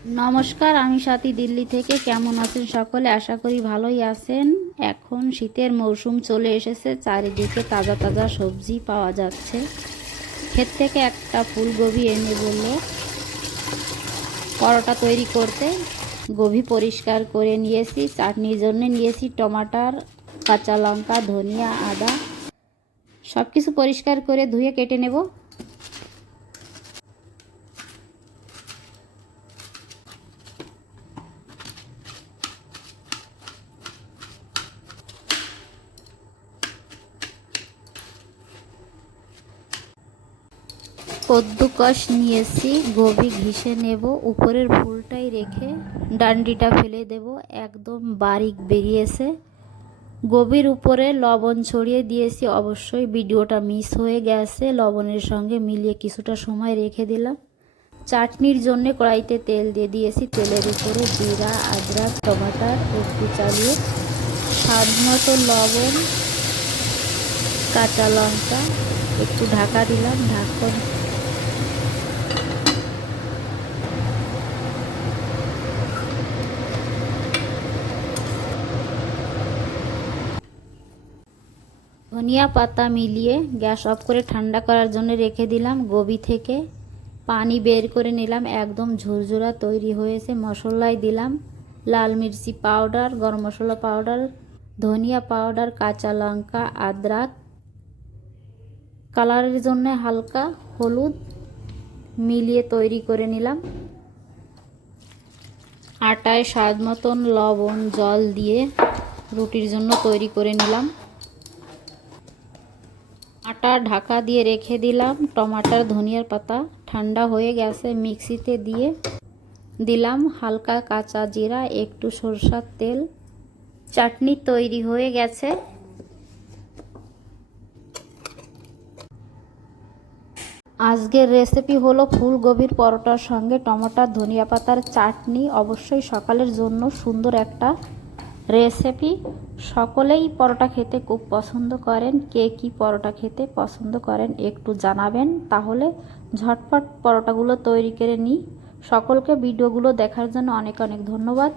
নমস্কার, আমি স্বাতী দিল্লি থেকে। কেমন আছেন সকলে? আশা করি ভালোই আছেন। এখন শীতের মৌসুম চলে এসেছে, চারিদিকে তাজা তাজা সবজি পাওয়া যাচ্ছে। ক্ষেত থেকে একটা ফুলকপি এনে বলল পরোটা তৈরি করতে। গোবি পরিষ্কার করে নিয়েছি, চাটনির জন্য নিয়েছি টমাটার, কাঁচা লঙ্কা, ধনিয়া, আদা, সব কিছু পরিষ্কার করে ধুয়ে কেটে নেব। কদ্দুকস নিয়েছি, গোবি ঘিষে নেব, উপরের ফুলটাই রেখে ডান্ডিটা ফেলে দেব। একদম বারিক বেরিয়েছে। গোবির উপরে লবণ ছড়িয়ে দিয়েছি, অবশ্যই ভিডিওটা মিস হয়ে গেছে। লবণের সঙ্গে মিলিয়ে কিছুটা সময় রেখে দিলাম। চাটনির জন্য কড়াইতে তেল দিয়ে দিয়েছি, তেলের উপরে জিরা, আদরক, টমাটার একটু চালিয়ে স্বাদ মতো লবণ, কাঁচা লঙ্কা, একটু ঢাকা দিলাম। ঢাকন ধনিয়া পাতা মিলিয়ে গ্যাস অফ করে ঠান্ডা করার জন্য রেখে দিলাম। গোবি থেকে পানি বের করে নিলাম, একদম ঝুরঝুরা তৈরি হয়েছে। মশলায় দিলাম লাল মির্চি পাউডার, গরম মশলা পাউডার, ধনিয়া পাউডার, কাঁচা লঙ্কা, আদরক, কালারের জন্য হালকা হলুদ, মিলিয়ে তৈরি করে নিলাম। আটায় স্বাদ মতন লবণ, জল দিয়ে রুটির জন্য তৈরি করে নিলাম। আটা ঢাকা দিয়ে রেখে দিলাম। টমাটার, ধনিয়ার পাতা ঠান্ডা হয়ে গেছে, মিক্সিতে দিয়ে দিলাম হালকা কাঁচা জিরা, একটু সরষের তেল। চাটনি তৈরি হয়ে গেছে। আজকের রেসিপি হলো ফুলকপির পরোটার সঙ্গে টমেটো ধনিয়া পাতার চাটনি। অবশ্যই সকালের জন্য সুন্দর একটা রেসিপি। সকলেই পরোটা খেতে খুব পছন্দ করেন। কে কী পরোটা খেতে পছন্দ করেন একটু জানাবেন, তাহলে ঝটপট পরোটাগুলো তৈরি করে নিই। সকলকে ভিডিওগুলো দেখার জন্য অনেক অনেক ধন্যবাদ।